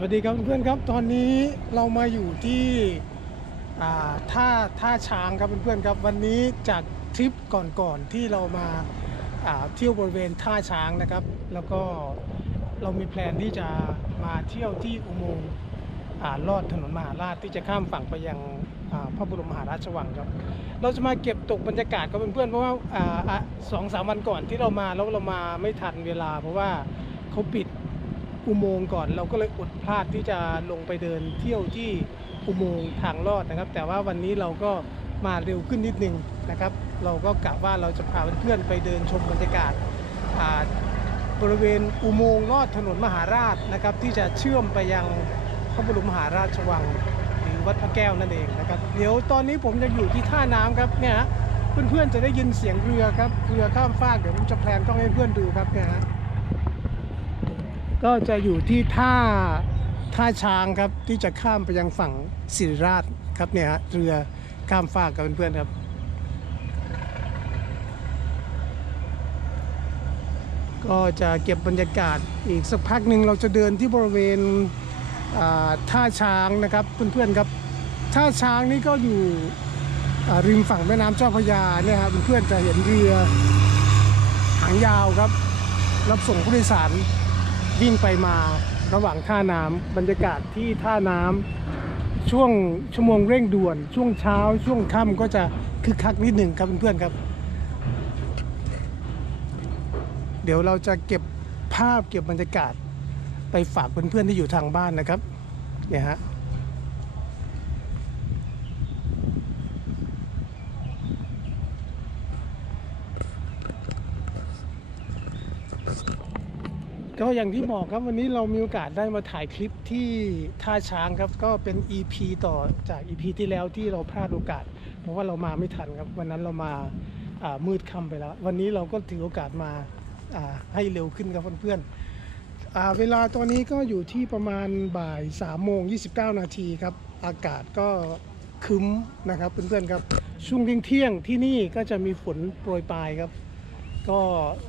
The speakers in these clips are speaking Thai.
สวัสดีครับเพื่อนครับตอนนี้เรามาอยู่ที่ท่าท่าช้างครับเพื่อนๆครับวันนี้จากทริปก่อนๆที่เรามาเที่ยวบริเวณท่าช้างนะครับ แล้วก็เรามีแพลนที่จะมาเที่ยวที่อุโมงค์ลอดถนนมหาราชที่จะข้ามฝั่งไปยังพระบรมมหาราชวังครับ เราจะมาเก็บตกบรรยากาศกับเพื่อนๆเพราะว่าสองสามวันก่อนที่เรามาแล้วเรามาไม่ทันเวลา เพราะว่าเขาปิด อุโมงค์ก่อน เราก็เลยอดพลาดที่จะลงไปเดินเที่ยวที่อุโมงค์ทางลอดนะครับ แต่ว่าวันนี้เราก็มาเร็วขึ้นนิดนึงนะครับ เราก็กะว่าเราจะพาเพื่อนๆไปเดินชมบรรยากาศอ่าบริเวณอุโมงค์ลอดถนนมหาราชนะครับ ที่จะเชื่อมไปยังพระบรมมหาราชวังหรือวัดพระแก้วนั่นเองนะครับ เดี๋ยวตอนนี้ผมจะอยู่ที่ท่าน้ำครับเนี่ยเพื่อนๆจะได้ยินเสียงเรือครับเรือข้ามฟากเดี๋ยวผมจะแพลนกล้องให้เพื่อนดูครับเนี่ยฮะ ก็จะอยู่ที่ท่าท่าช้างครับที่จะข้ามไปยังฝั่งศิริราชครับเนี่ยฮะเรือข้ามฟากกับเพื่อนๆครับก็จะเก็บบรรยากาศอีกสักพักหนึ่งเราจะเดินที่บริเวณท่าช้างนะครับเพื่อนๆครับท่าช้างนี่ก็อยู่ริมฝั่งแม่น้ำเจ้าพระยาเนี่ยครับเพื่อนๆจะเห็นเรือหางยาวครับ รับส่งผู้โดยสาร วิ่งไปมาระหว่างท่าน้ำบรรยากาศที่ท่าน้ำช่วงชั่วโมงเร่งด่วน ช่วงเช้า ช่วงค่ำก็จะคึกคักนิดหนึ่งครับเพื่อนๆครับ เดี๋ยวเราจะเก็บภาพเก็บบรรยากาศไปฝากเพื่อนๆที่อยู่ทางบ้านนะครับเนี่ยฮะ ก็อย่างที่บอกครับวันนี้เรามีโอกาสได้มาถ่ายคลิปที่ท่าช้างครับ ก็เป็น EP ต่อจาก EP ที่แล้วที่เราพลาดโอกาส เพราะว่าเรามาไม่ทันครับ วันนั้นเรามาามืดค่ำไปแล้ว วันนี้เราก็ถือโอกาสมาาให้เร็วขึ้นครับเพื่อนๆเวลาตอนนี้ก็อยู่ที่ประมาณบ่าย3โมง29 นาทีครับ อากาศก็คึ้มนะครับเพื่อนๆครับช่วงเที่ยงที่นี่ก็จะมีฝนโปรยปลายครับ ก็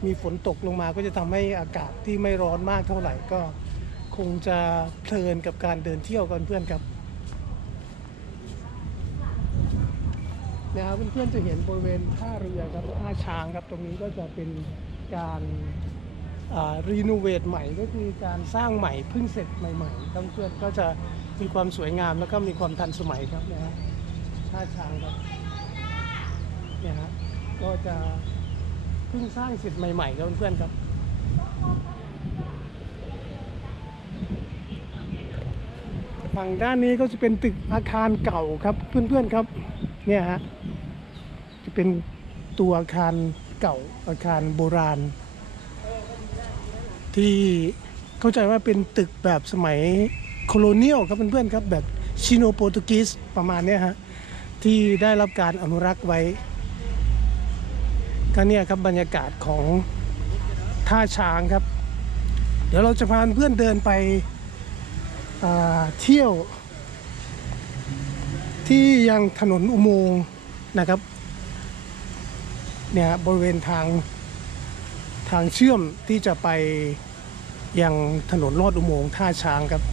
มีฝนตกลงมาก็จะทำให้อากาศที่ไม่ร้อนมากเท่าไหร่ก็คงจะเพลินกับการเดินเที่ยวกันเพื่อนครับนะครับเพื่อนๆจะเห็นบริเวณท่าเรือครับท่าช้างครับตรงนี้ก็จะเป็นการรีโนเวทใหม่ก็คือการสร้างใหม่เพิ่งเสร็จใหม่ๆครับเพื่อนก็จะมีความสวยงามแล้วก็มีความทันสมัยครับนะฮะท่าช้างครับเนี่ยฮะก็จะ เพิ่งสร้างเสร็จใหม่ๆครับเพื่อนๆครับฝั่งด้านนี้ก็จะเป็นตึกอาคารเก่าครับเพื่อนๆครับเนี่ยฮะจะเป็นตัวอาคารเก่าอาคารโบราณ ที่เข้าใจว่าเป็นตึกแบบสมัยโคโลเนียลครับเพื่อนๆครับแบบชิโนโปรตุกีสประมาณเนี้ยฮะที่ได้รับการอนุรักษ์ไว้ ก็เนี่ยครับบรรยากาศของท่าช้างครับ เดี๋ยวเราจะพาเพื่อนเดินไปเที่ยว ที่ยังถนนอุโมงค์นะครับเนี่ยบริเวณทางทางเชื่อมที่จะไปยังถนนลอดอุโมงค์ท่าช้างครับ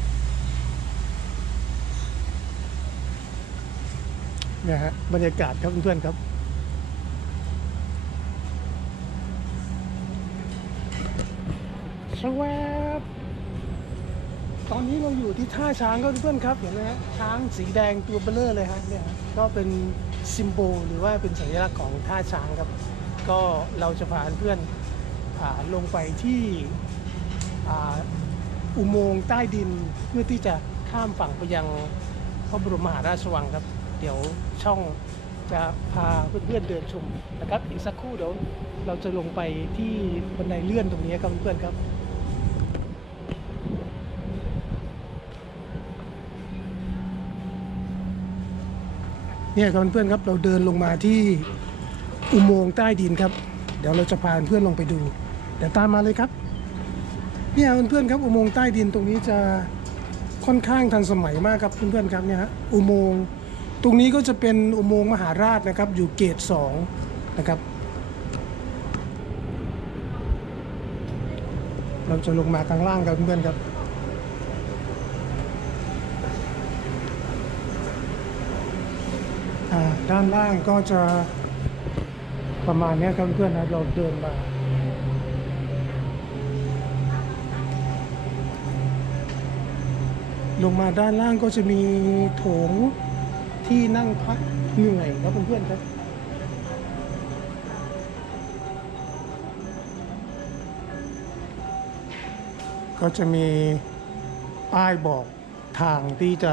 เนี่ยฮะบรรยากาศครับเพื่อนๆครับ ชวบตอนนี้เราอยู่ที่ท่าช้างก็เพื่อนครับเห็นไหมฮะช้างสีแดงตัวเบลเลอร์เลยฮะเนี่ยก็เป็นซิมโบลหรือว่าเป็นสัญลักษณ์ของท่าช้างครับ ก็เราจะพาเพื่อนอลงไปที่ออุโมงค์ใต้ดินเพื่อที่จะข้ามฝั่งไปยังพระบรมมหาราชวังครับ เดี๋ยวช่องจะพาเพื่อนๆเดินชมนะครับอีกสักครู่เดี๋ยวเราจะลงไปที่บันไดเลื่อนตรงนี้ครับเพื่อนๆครับ เนี่ยครับเพื่อนๆครับเราเดินลงมาที่อุโมงค์ใต้ดินครับ เดี๋ยวเราจะพาเพื่อนลงไปดูเดี๋ยวตามมาเลยครับเนี่ยเพื่อนๆครับอุโมงค์ใต้ดินตรงนี้จะค่อนข้างทันสมัยมากครับเพื่อนๆครับเนี่ยฮะอุโมงค์ตรงนี้ก็จะเป็นอุโมงค์มหาราชนะครับ อยู่เกตสองนะครับ เราจะลงมาข้างล่างครับเพื่อนๆครับ อ่า ด้านล่างก็จะประมาณนี้ครับเพื่อนนะเราเดินมาลงมาด้านล่างก็จะมีโถงที่นั่งพักเหนื่อยครับเพื่อนๆครับก็จะมีป้ายบอกทางที่จะ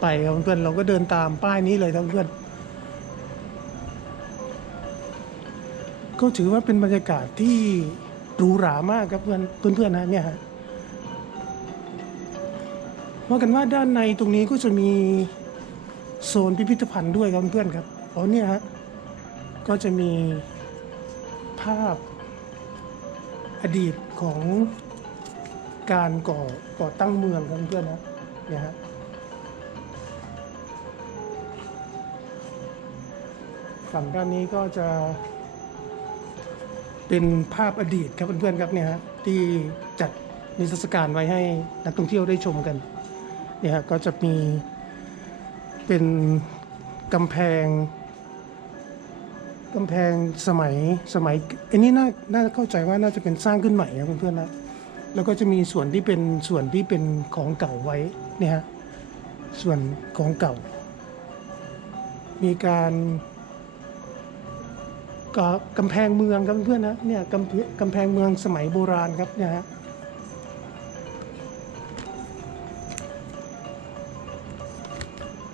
ไปครับเพื่อนๆเราก็เดินตามป้ายนี้เลยครับเพื่อน ก็ถือว่าเป็นบรรยากาศที่หรูหรามากครับเพื่อนเพื่อนๆนะเนี่ยฮะว่ากันว่าด้านในตรงนี้ก็จะมีโซนพิพิธภัณฑ์ด้วยครับเพื่อนๆครับอ๋อเนี่ยฮะก็จะมีภาพอดีตของการก่อก่อตั้งเมืองครับเพื่อนนะเนี่ยฮะฝั่งด้านนี้ก็จะ เป็นภาพอดีตครับเพื่อนๆครับเนี่ยฮะที่จัดนิทรรศการไว้ให้นักท่องเที่ยวได้ชมกันเนี่ยฮะก็จะมีเป็นกำแพงกำแพงสมัยสมัยอันนี้น่าน่าเข้าใจว่าน่าจะเป็นสร้างขึ้นใหม่ครับเพื่อนๆนะแล้วก็จะมีส่วนที่เป็นส่วนที่เป็นของเก่าไว้เนี่ยฮะส่วนของเก่า มีการ ก็กำแพงเมืองครับเพื่อนนะเนี่ยกำแพกำแพงเมืองสมัยโบราณครับเนี่ยฮะ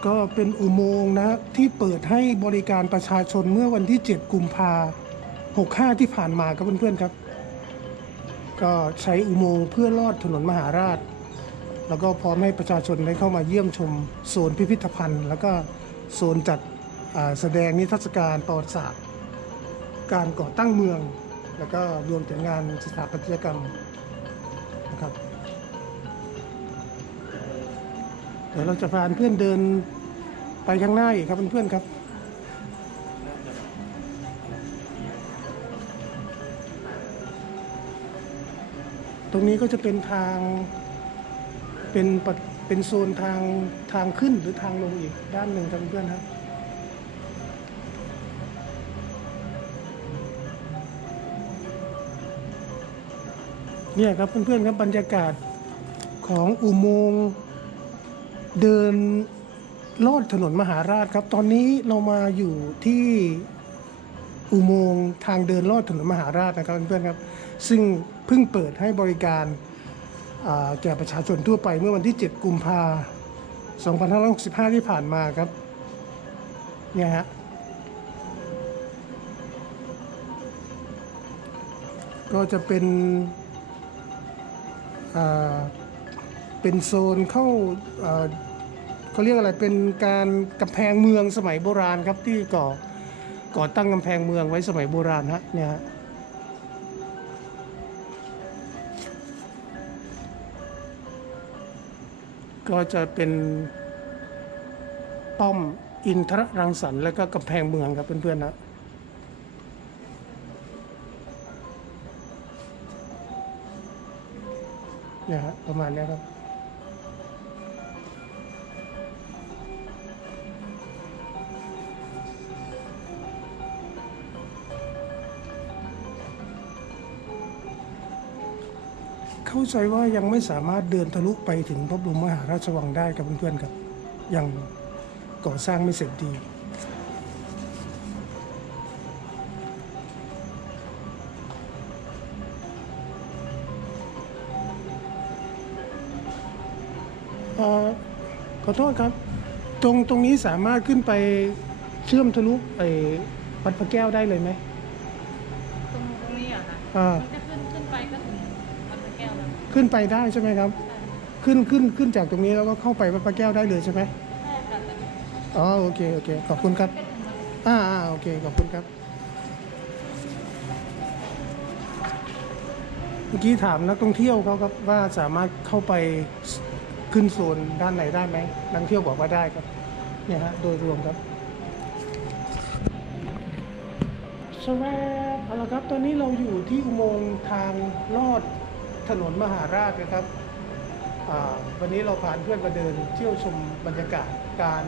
ก็เป็นอุโมงค์นะที่เปิดให้บริการประชาชนเมื่อวันที่ 7 กุมภา65ที่ผ่านมาครับเพื่อนๆครับ ก็ใช้อุโมงค์เพื่อลอดถนนมหาราช แล้วก็พร้อมให้ประชาชนได้เข้ามาเยี่ยมชมโซนพิพิธภัณฑ์ แล้วก็โซนจัดแสดงนิทรรศการประวัติศาสตร์ การก่อตั้งเมือง แล้วก็รวมถึงงานสถาปัตยกรรมนะครับเดี๋ยวเราจะพาเพื่อนเดินไปข้างหน้าอีกครับเพื่อนๆครับตรงนี้ก็จะเป็นทางเป็นเป็นโซนทางทางขึ้นหรือทางลงอีกด้านหนึ่งครับเพื่อนๆครับ เนี่ยครับเพื่อนๆครับบรรยากาศของอุโมงค์เดินลอดถนนมหาราชครับ ตอนนี้เรามาอยู่ที่อุโมงค์ทางเดินลอดถนนมหาราชนะครับเพื่อนๆครับ ซึ่งเพิ่งเปิดให้บริการแก่ประชาชนทั่วไปเมื่อวันที่ 7 กุมภา2565 ที่ผ่านมาครับเนี่ยฮะก็จะเป็น เป็นโซนเข้าเขาเรียกอะไรเป็นการกำแพงเมืองสมัยโบราณครับที่ก่อก่อตั้งกำแพงเมืองไว้สมัยโบราณฮะเนี่ยฮะก็จะเป็นป้อมอินทรรังสรรค์และก็กำแพงเมืองครับเพื่อนๆนะ นี่ยฮะประมาณนี้ครับเข้าใจว่ายังไม่สามารถเดินทะลุไปถึงพระบรมมหาราชวังได้ครับเพื่อนๆครับยังก่อสร้างไม่เสร็จดี อโทษครับ ตรงตรงนี้สามารถขึ้นไปเชื่อมทะลุไอ้วัดพระแก้วได้เลยไหมตรงตรงนี้เหรอะค่ะอ่ามันจะขึ้นขึ้นไปก็ถึงวัดพระแก้วแล้วขึ้นไปได้ใช่ไหมครับ ขึ้นขึ้นขึ้นจากตรงนี้แล้วก็เข้าไปวัดพระแก้วได้เลยใช่ไหมใช่ค่ะแต่อ๋อโอเคโอเค ขอบคุณครับแค่ถึงวัดอ่าอ่าโอเคขอบคุณครับ เมื่อกี้ถามนักท่องเที่ยวเขาครับว่าสามารถเข้าไป ขึ้นโซนด้านไหนได้ไหมนักเที่ยวบอกว่าได้ครับ เนี่ยฮะ โดยรวมครับสวัสดีเอาละครับ ตอนนี้เราอยู่ที่อุโมงค์ทางลอดถนนมหาราชนะครับ วันนี้เราพาเพื่อนมาเดินเที่ยวชมบรรยากาศการ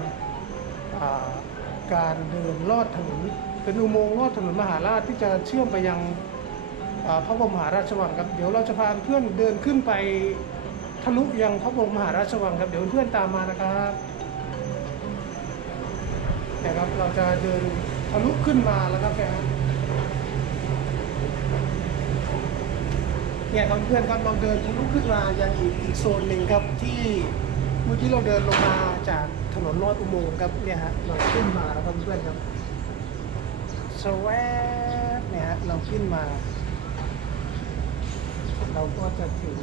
การเดินลอดถนนเป็นอุโมงค์ลอดถนนมหาราชที่จะเชื่อมไปยังพระบรมมหาราชวังครับ เดี๋ยวเราจะพาเพื่อนเดินขึ้นไป ทะลุยังพระบรมมหาราชวังครับ เดี๋ยวเพื่อนตามมานะครับเนี่ยครับ เราจะเดินทะลุขึ้นมาแล้วครับแกครับเนี่ยครับเพื่อนครับเราเดินทะลุขึ้นมายังอีกอีกโซนหนึ่งครับที่เมื่อกี้เราเดินลงมาจากถนนลอดอุโมงค์ครับเนี่ยฮะเราขึ้นมาแล้วครับเพื่อนครับสวบเนี่ยฮะเราขึ้นมา เราก็จะถึง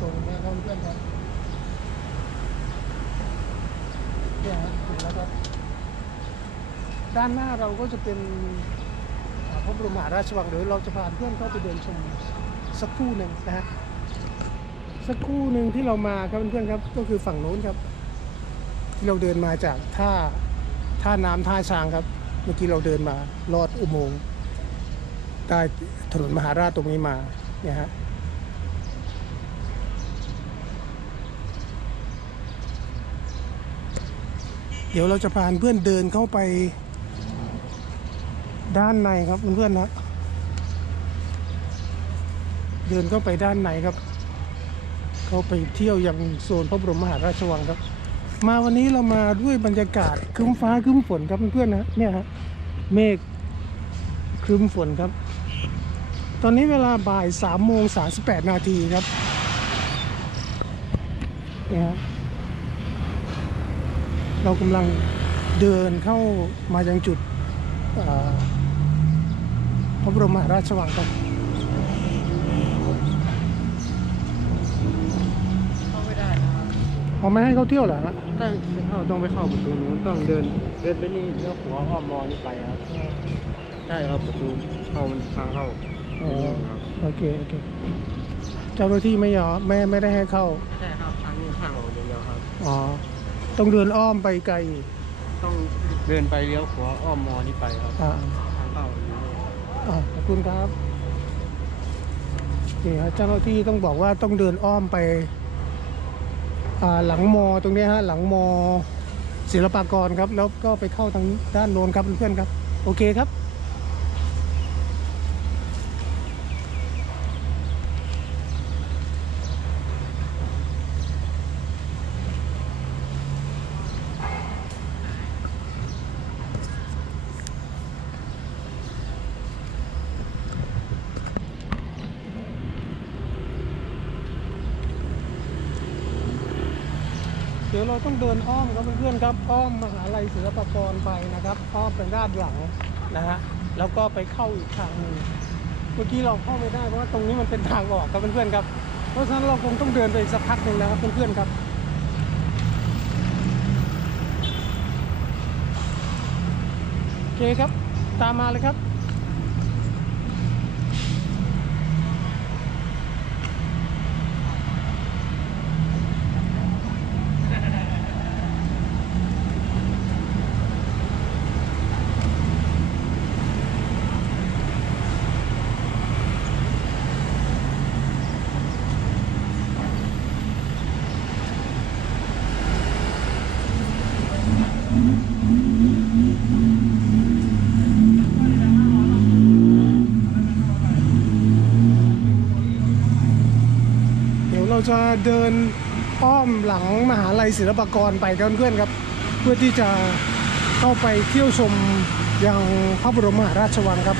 ตรงนี้ครับเพื่อนครับเนี่ยถึงแล้วครับ ด้านหน้าเราก็จะเป็นพระบรมมหาราชวังเดี๋ยวเราจะพาเพื่อนเข้าไปเดินชมสักครู่หนึ่งนะฮะสักครู่หนึ่งที่เรามาครับเพื่อนๆครับ ก็คือฝั่งโน้นครับ ที่เราเดินมาจากท่าท่าน้ำท่าช้างครับ เมื่อกี้เราเดินมาลอดอุโมงค์ใต้ถนนมหาราชตรงนี้มาเนี่ยฮะ ดี๋ยวเราจะพาเพื่อนเดินเข้าไป ด้านในครับเพื่อนๆนะเดินเข้าไปด้านในครับ เข้าไปเที่ยวยังโซนพระบรมมหาราชวังครับ มาวันนี้เรามาด้วยบรรยากาศครึ้มฟ้าครึ้มฝนครับเพื่อนๆนะเนี่ยฮะเมฆครึ้มฝนครับ ตอนนี้เวลาบ่ายสามโมงสามสิบแปดนาทีครับเนี่ยฮะ เรากำลังเดินเข้ามายังจุดเอ่อพระบรมมหาราชวังครับเข้าไม่ได้นะครับเขาไม่ให้เขาเที่ยวเหรอฮะถ้าจะเข้าต้องไปเข้าประตูนู้นต้องเดินเดินไปนี่เลี้ยวขวาอ้อมมอนี่ไปครับใช่ครับประตูเข้ามันทางเข้าอ๋อครับโอเคโอเคเจ้าหน้าที่ไม่ยอมไม่ไม่ได้ให้เข้าใช่ครับทางนี้ข้างออกเดียวครับอ๋อ ต้องเดินอ้อมไปไกลอีกต้องเดินไปเลี้ยวขวาอ้อมมอนี่ไปครับอ่าทางเข้าอยู่นี่อ่าขอบคุณครับโอเคครับเจ้าหน้าที่ต้องบอกว่าต้องเดินอ้อมไปอ่าหลังมอตรงเนี้ยฮะหลังมอศิลปากรครับ แล้วก็ไปเข้าทางด้านโน้นครับเพื่อนๆครับ โอเคครับ ยวเราต้องเดินอ้อมครับเพื่อนๆครับอ้อมมหาลัยศิลปากรไปนะครับอ้อมไปด้านหลังนะฮะแล้วก็ไปเข้าอีกทางหนึ่งเมื่อกี้เราเข้าไม่ได้เพราะว่าตรงนี้มันเป็นทางออกครับเพื่อนๆครับ เพราะฉะนั้นเราคงต้องเดินไปอีกสักพักหนึ่งนะครับเพื่อนๆครับโอเคครับ ตามมาเลยครับ เราจะเดินอ้อมหลังมหาลัยศิลปากรไปกันเพื่อนครับ เพื่อที่จะเข้าไปเที่ยวชมยังพระบรมมหาราชวังครับ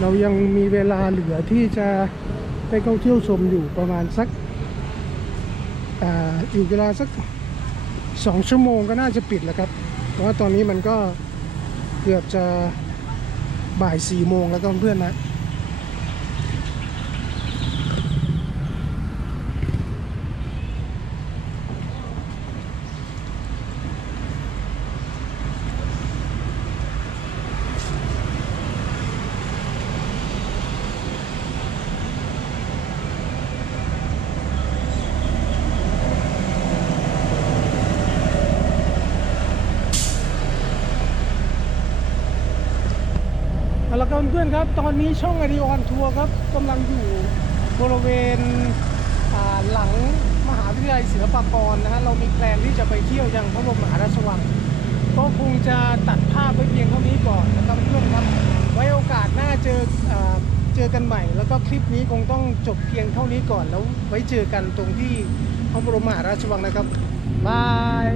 เรายังมีเวลาเหลือที่จะไปเข้าเที่ยวชมอยู่ประมาณสักอ่าอีกเวลาสักสองชั่วโมงก็น่าจะปิดแล้วครับ เพราะว่าตอนนี้มันก็เกือบจะบ่ายสี่โมงแล้วก็เพื่อนนะ เอาละครับเพื่อนครับ ตอนนี้ช่องอ d ิออนทัวร์ครับกำลังอยู่บริเวณหลังมหาวิทยาลัยศิลปากรนะฮะเรามีแพลนที่จะไปเที่ยวยังพระบรมมหาราชวังก็คงจะตัดภาพไว้เพียงเท่านี้ก่อนนะครับเพื่อนครับ ไว้โอกาสหน้าเจอเอ่อเจอกันใหม่ แล้วก็คลิปนี้คงต้องจบเพียงเท่านี้ก่อนแล้วไว้เจอกันตรงที่พระบรมมหาราชวังนะครับบาย